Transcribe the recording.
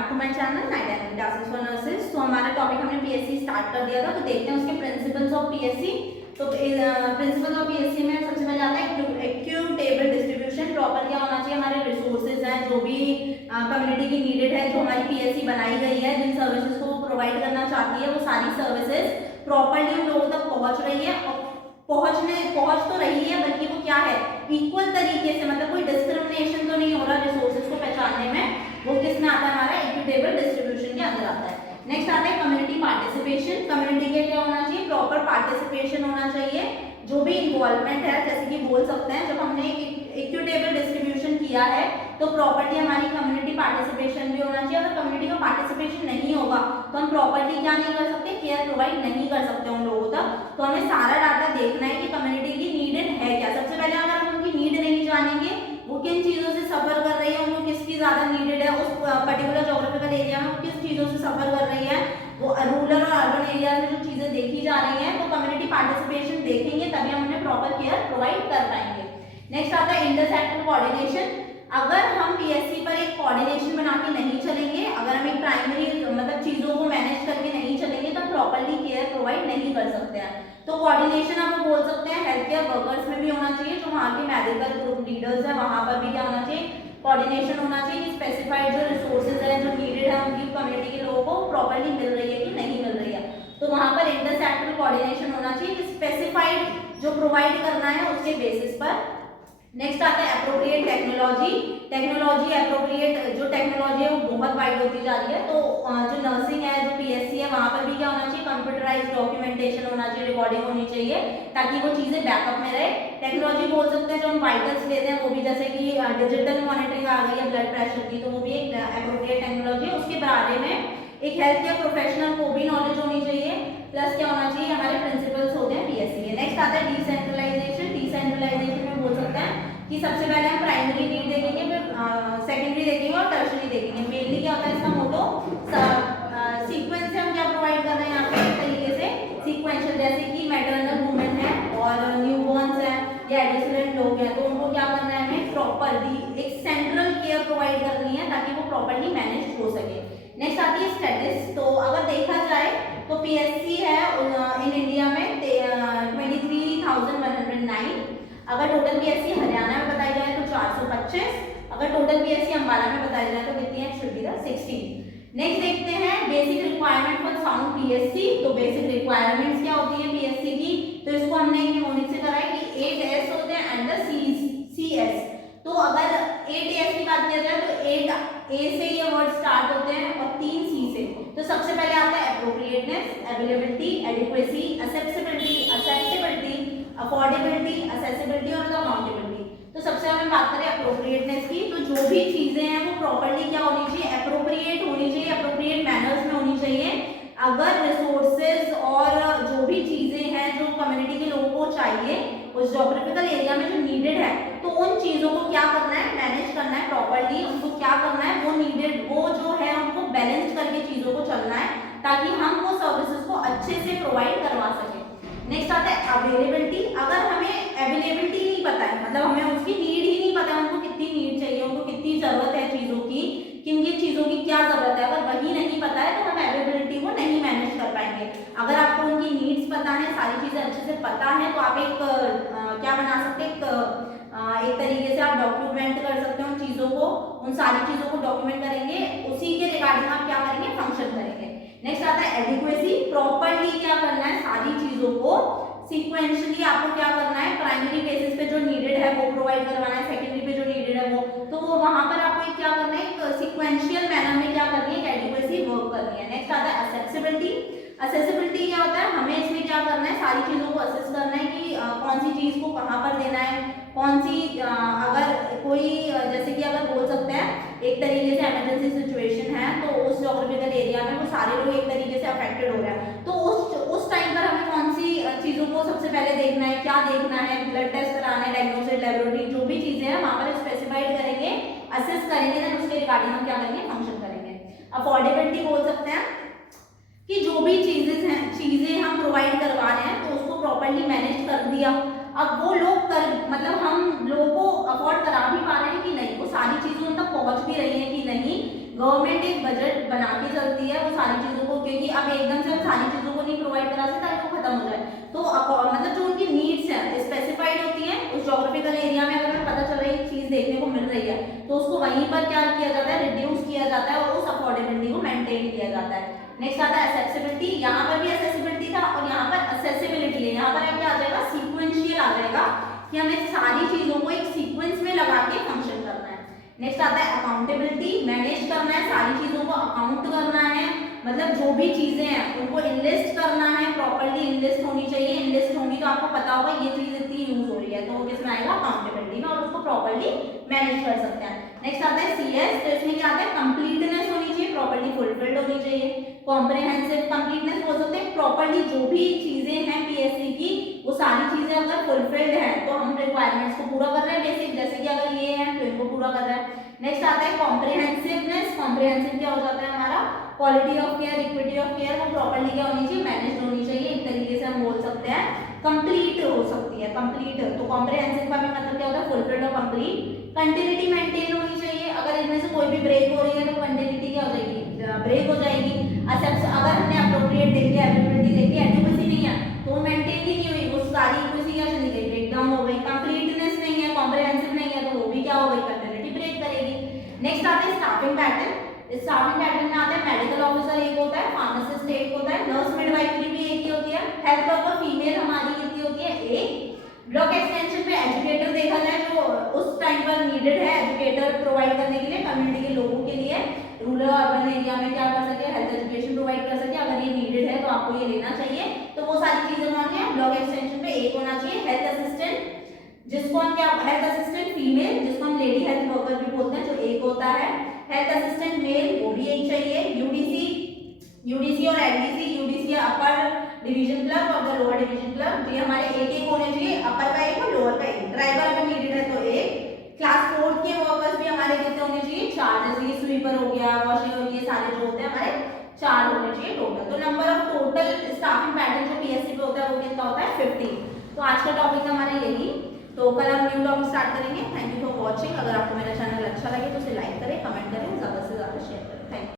Back to my channel night and classes for nurses. तो हमारा topic हमने PSC start कर दिया था, तो देखते हैं उसके प्रिंसिपल्स ऑफ पीएससी। तो प्रिंसिपल्स ऑफ पीएससी में सबसे पहले आता है इक्विटेबल डिस्ट्रीब्यूशन। प्रॉपर क्या होना चाहिए, हमारे रिसोर्सेज हैं जो भी कम्युनिटी की नीडेड है, जो हमारी पीएससी बनाई गई है, जिन सर्विसेज को प्रोवाइड करना चाहती है, वो सारी सर्विसेज प्रॉपरली उन लोगों तक पहुंच रही है। और पहुंच तो रही है, बल्कि वो क्या है, इक्वल तरीके से, मतलब कोई डिस्क्रिमिनेशन तो नहीं हो रहा रिसोर्सेज को पहचानने में। वो किस में आता है, हमारा इक्विटेबल डिस्ट्रीब्यूशन के अंदर आता है। नेक्स्ट आता है कम्युनिटी पार्टिसिपेशन। कम्युनिटी के क्या होना चाहिए, प्रॉपर पार्टिसिपेशन होना चाहिए। जो भी इन्वॉल्वमेंट है, जैसे कि बोल सकते हैं जब हमने इक्विटेबल डिस्ट्रीब्यूशन किया है तो प्रॉपर्ली हमारी कम्युनिटी पार्टिसिपेशन भी होना चाहिए। अगर कम्युनिटी का पार्टिसिपेशन नहीं होगा तो हम प्रॉपर्ली क्या नहीं कर सकते, केयर प्रोवाइड नहीं कर सकते उन लोगों तक। तो हमें सारा डाटा देखना है कि कम्युनिटी की नीडेड है क्या। सबसे पहले अगर हम उनकी नीड नहीं जानेंगे, वो किन चीजों से सफर कर रही है, उनको किसकी ज्यादा नीडेड है, उस पर्टिकुलर ज्योग्राफिकल एरिया में वो किस चीजों से सफर कर रही है, वो रूरल और अर्बन एरिया में जो चीजें देखी जा रही हैं, तो कम्युनिटी पार्टिसिपेशन देखेंगे तभी हम उन्हें प्रॉपर केयर प्रोवाइड कर पाएंगे। नेक्स्ट आता है इंटरसेक्टर कोऑर्डिनेशन। अगर हम पीएससी पर एक कोऑर्डिनेशन बना के नहीं चलेंगे, अगर हम एक प्राइमरी मतलब चीजों को मैनेज करके नहीं चलेंगे, तो प्रॉपर्ली केयर प्रोवाइड नहीं कर सकते हैं। तो कोऑर्डिनेशन आप बोल सकते हैं हेल्थ केयर वर्कर्स में भी होना चाहिए, जो वहाँ के मेडिकल ग्रुप लीडर्स हैं वहाँ पर भी क्या होना चाहिए, कोऑर्डिनेशन होना चाहिए कि स्पेसिफाइड जो रिसोर्सेज है, जो नीडेड है उनकी कम्युनिटी के लोगों को प्रॉपर्ली मिल रही है कि नहीं मिल रही है। तो वहाँ पर इंटरसेक्टरल कोऑर्डिनेशन होना चाहिए कि स्पेसिफाइड जो प्रोवाइड करना है उसके बेसिस पर। नेक्स्ट आता है एप्रोप्रिएट टेक्नोलॉजी। टेक्नोलॉजी एप्रोप्रिएट जो टेक्नोलॉजी है वो बहुत वाइड होती जा रही है। तो जो नर्सिंग है, जो पीएससी है, वहाँ पर भी क्या होना चाहिए, कंप्यूटराइज्ड डॉक्यूमेंटेशन होना चाहिए, रिकॉर्डिंग होनी चाहिए, ताकि वो चीजें बैकअप में रहे। टेक्नोलॉजी बोल सकते हैं जो हम वाइटल्स लेते हैं, वो भी जैसे कि डिजिटल मॉनिटरिंग आ गई है ब्लड प्रेशर की, तो वो भी एक एप्रोप्रिएट टेक्नोलॉजी है। उसके बारे में एक हेल्थ केयर प्रोफेशनल को भी नॉलेज होनी चाहिए, प्लस क्या होना चाहिए, हमारे प्रिंसिपल्स होते हैं पीएससी के। नेक्स्ट आता है डिसेंट्रलाइजेशन। डिसेंट्रलाइजेशन में बोल सकते हैं कि सबसे पहले हम प्राइमरी नीड देखेंगे, फिर सेकेंडरी देखेंगे और टर्शरी देखेंगे। मेनली क्या होता है इसका मोटो, सीक्वेंस से हम क्या प्रोवाइड कर रहे हैं यहाँ पे, एक तरीके से सीक्वेंशियल, जैसे कि मैटरनल वुमेन है और न्यूबॉर्न्स है या एडोलेसेंट लोग हैं, तो उनको क्या करना है, हमें प्रॉपरली एक सेंट्रल केयर प्रोवाइड करनी है ताकि वो प्रॉपरली मैनेज हो सके। नेक्स्ट आती है स्टेटस। तो अगर देखा जाए तो पीएससी है इन इंडिया में 23,109। अगर टोटल पीएससी हरियाणा में बताई जाए तो 425। अगर टोटल पीएससी अंबाला में बताई जाए तो कितनी है, शुड बी द 16। नेक्स्ट देखते हैं basic requirement for sound PSC. तो बेसिक रिक्वायरमेंट्स क्या होती है पीएससी की, तो इसको हमने निमोनिक से करा है कि 8 एस होते हैं एंड द सी एस। तो अगर 8 एस की बात किया जाए तो 8 ए से ये वर्ड स्टार्ट होते हैं और 3 सी से। तो सबसे पहले आता है appropriateness, availability, adequacy, accessibility, affordability, accessibility और अकाउंटेबिलिटी। तो सबसे हम बात करें एप्रोप्रिएटनेस की, तो जो भी चीजें हैं वो प्रॉपर्ली क्या होनी चाहिए, एप्रोप्रिएट होनी चाहिए, एप्रोप्रिएट मैनर्स में होनी चाहिए। अगर रिसोर्सेज और जो भी चीजें हैं जो कम्युनिटी के लोगों को चाहिए उस ज्योग्राफिकल एरिया में जो नीडेड है, तो उन चीजों को क्या करना है, मैनेज करना है प्रॉपर्ली। उनको क्या करना है, वो नीडेड वो जो है उनको बैलेंस करके चीजों को चलना है ताकि हम वो सर्विसेज को अच्छे से प्रोवाइड करवा सके। नेक्स्ट आता है अवेलेबिलिटी। अगर हमें अवेलेबिलिटी नहीं पता है, मतलब हमें उसकी नीड ही नहीं पता है, उनको कितनी नीड चाहिए, उनको कितनी जरूरत है चीजों की, किन किन चीजों की क्या जरूरत है, अगर वही नहीं पता है तो हम अवेलेबिलिटी को नहीं मैनेज कर पाएंगे। अगर आपको उनकी नीड्स पता है, सारी चीजें अच्छे से पता है, तो आप एक क्या बना सकते हैं, एक तरीके से आप डॉक्यूमेंट कर सकते हो उन चीजों को, उन सारी चीजों को डॉक्यूमेंट करेंगे, उसी के रिगार्डिंग आप क्या करेंगे, फंक्शन करेंगे। नेक्स्ट आता है एडिक्वेसी। प्रॉपर्ली क्या करना है, सारी चीजों को सीक्वेंशियली आपको क्या करना है, प्राइमरी बेसिस पे जो नीडेड है वो प्रोवाइड करवाना है, सेकेंडरी पे जो नीडेड है वो, तो वो वहां पर आपको क्या करना है, एक सीक्वेंशियल मैनर में क्या करनी है, एडिक्वेसी वर्क करनी है। नेक्स्ट आता है एक्सेसिबिलिटी। एक्सेसिबिलिटी क्या होता है, हमें इसमें क्या करना है, सारी चीजों को असेस करना है कि कौन सी चीज को कहाँ पर देना है, कौन सी अगर कोई जैसे कि अगर बोल सकते हैं एक तरीके से इमरजेंसी सिचुएशन है, तो उस ज्योग्राफिकल एरिया में वो सारे लोग एक तरीके से अफेक्टेड हो रहे हैं, तो उस टाइम पर हमें कौन सी चीजों को सबसे पहले देखना है, क्या देखना है, ब्लड टेस्ट कराना है, डायग्नोसिस लेबोरेटरी, जो भी चीजें हैं वहां पर स्पेसिफाइड करेंगे, असेस करेंगे, देन उसके रिगार्डिंग हम क्या करेंगे, फंक्शन करेंगे। अफोर्डेबिलिटी बोल सकते हैं कि जो भी चीजें हम प्रोवाइड करवा रहे हैं तो उसको प्रॉपर्ली मैनेज कर दिया। अब वो लोग कर मतलब हम लोगों को अफोर्ड करा भी पा रहे हैं कि नहीं, वो सारी चीजें उन तक पहुंच भी रही हैं कि नहीं, गवर्नमेंट एक बजट बना के चलती है वो सारी चीज़ों को, क्योंकि अब एकदम से हम सारी चीज़ों को नहीं प्रोवाइड करा सकते ताकि वो खत्म हो जाए। तो मतलब जो उनकी नीड्स हैं स्पेसिफाइड होती हैं उस जोग्राफिकल एरिया में, अगर हमें पता चल रहा है एक चीज़ देखने को मिल रही है तो उसको वहीं पर क्या किया जाता है, रिड्यूस किया जाता है और उस अफोर्डेबिलिटी को मेंटेन किया जाता है। नेक्स्ट आता है एक्सेसिबिलिटी। यहाँ पर भी एक्सेसिबिलिटी था और यहाँ पर एक्सेसिबिलिटी है। यहाँ पर क्या आ जाएगा, सीक्वेंशियल आ जाएगा कि हमें सारी चीज़ों को एक सीक्वेंस में लगा के फंक्शन करना है। नेक्स्ट आता है अकाउंटेबिलिटी, मैनेज करना है, सारी चीज़ों को अकाउंट करना है, मतलब जो भी चीज़ें हैं उनको इनलिस्ट करना है, प्रॉपर्ली इनलिस्ट होनी चाहिए। इनलिस्ट होंगी तो आपको पता होगा ये चीज़ इतनी यूज हो रही है तो वो किसमें आएगा, अकाउंटेबिलिटी में, और उसको प्रॉपर्ली मैनेज कर सकते हैं। नेक्स्ट आता है CS, तो इसमें क्या आता है, कंप्लीटनेस होनी चाहिए, प्रॉपर्ली फुलफिल्ड होनी चाहिए। कॉम्प्रिहेंसिव, कंप्लीटनेस बोल सकते हैं प्रॉपर्ली जो भी चीज़ें हैं PSC की वो सारी चीज़ें अगर फुलफिल्ड हैं तो हम रिक्वायरमेंट्स को पूरा कर रहे हैं बेसिक, जैसे कि अगर ये है तो इनको पूरा कर रहे हैं। नेक्स्ट आता है कॉम्प्रिहेंसिवनेस। कॉम्प्रिहेंसिव क्या हो जाता है हमारा, quality of care, equity of care, वो प्रॉपर्ली क्या होनी चाहिए, मैनेज होनी चाहिए। एक तरीके से हम बोल सकते हैं कंप्लीट हो सकती है, कंप्लीट। तो कॉम्प्रिहेंसिव का भी मतलब क्या होता है, फुलफिल्ड और कंप्लीट। कंटिन्यूटी मेंटेन होनी चाहिए, अगर इनमें से कोई भी ब्रेक हो रही है तो कंटिन्यूटी क्या हो जाएगी, ब्रेक हो जाएगी। अगर हमने अप्रोप्रिएट देखी, एबिलिटी देखी, एडुकेसी नहीं है तो वो मेंटेन ही नहीं हुई, वो सारी इक्वेसी क्या चली गई, ब्रेक डाउन हो गई। कंप्लीटनेस नहीं है, कॉम्प्रिहेंसिव नहीं है तो वो भी क्या हो गई, कंटिन्यूटी ब्रेक करेगी। नेक्स्ट आता है स्टाफिंग पैटर्न। स्टाफिंग पैटर्न में आता है मेडिकल ऑफिसर एक होता है, फार्मासिस्ट एक होता है, नर्स मिडवाइफरी भी एक ही होती है, हेल्थ वर्कर फीमेल हमारी कितनी होती है, एक। ब्लॉक एक्सटेंशन पे एजुकेटर देखा जाए जो उस टाइम पर नीडेड है, एजुकेटर प्रोवाइड करने के लिए कम्युनिटी के लोगों के लिए, रूरल अर्बन एरिया में क्या कर सके, हेल्थ एजुकेशन प्रोवाइड कर सके। अगर ये नीडेड है तो आपको ये लेना चाहिए। तो वो सारी चीजें होनी है। ब्लॉक एक्सटेंशन पे एक होना चाहिए हेल्थ असिस्टेंट, जिसको हम क्या, हेल्थ असिस्टेंट फीमेल जिसको हम लेडी हेल्थ वर्कर भी बोलते हैं, जो एक होता है। हेल्थ असिस्टेंट मेल वो भी एक चाहिए। यूडीसी और LDC, UDC upper division clerk और द लोअर डिवीजन क्लर्क, ये हमारे एक एक होने चाहिए, अपर का एक और लोअर का एक। ड्राइवर अगर नीडेड है तो एक। क्लास 4 के वर्कर्स भी हमारे कितने होने चाहिए, 4, जैसे ये स्वीपर हो गया, वॉशिंग हो गई, ये सारे जो होते हैं हमारे 4 होने चाहिए टोटल। तो number of total staffing pattern जो PSC पे होता है वो कितना होता है, 15। तो आज का टॉपिक हमारा यही, तो कल हम न्यू टॉपिक स्टार्ट करेंगे। Thank you for watching. अगर आपको मेरा चैनल अच्छा लगे तो उसे लाइक करें, कमेंट करें, ज़्यादा से ज़्यादा शेयर करें। Thank you.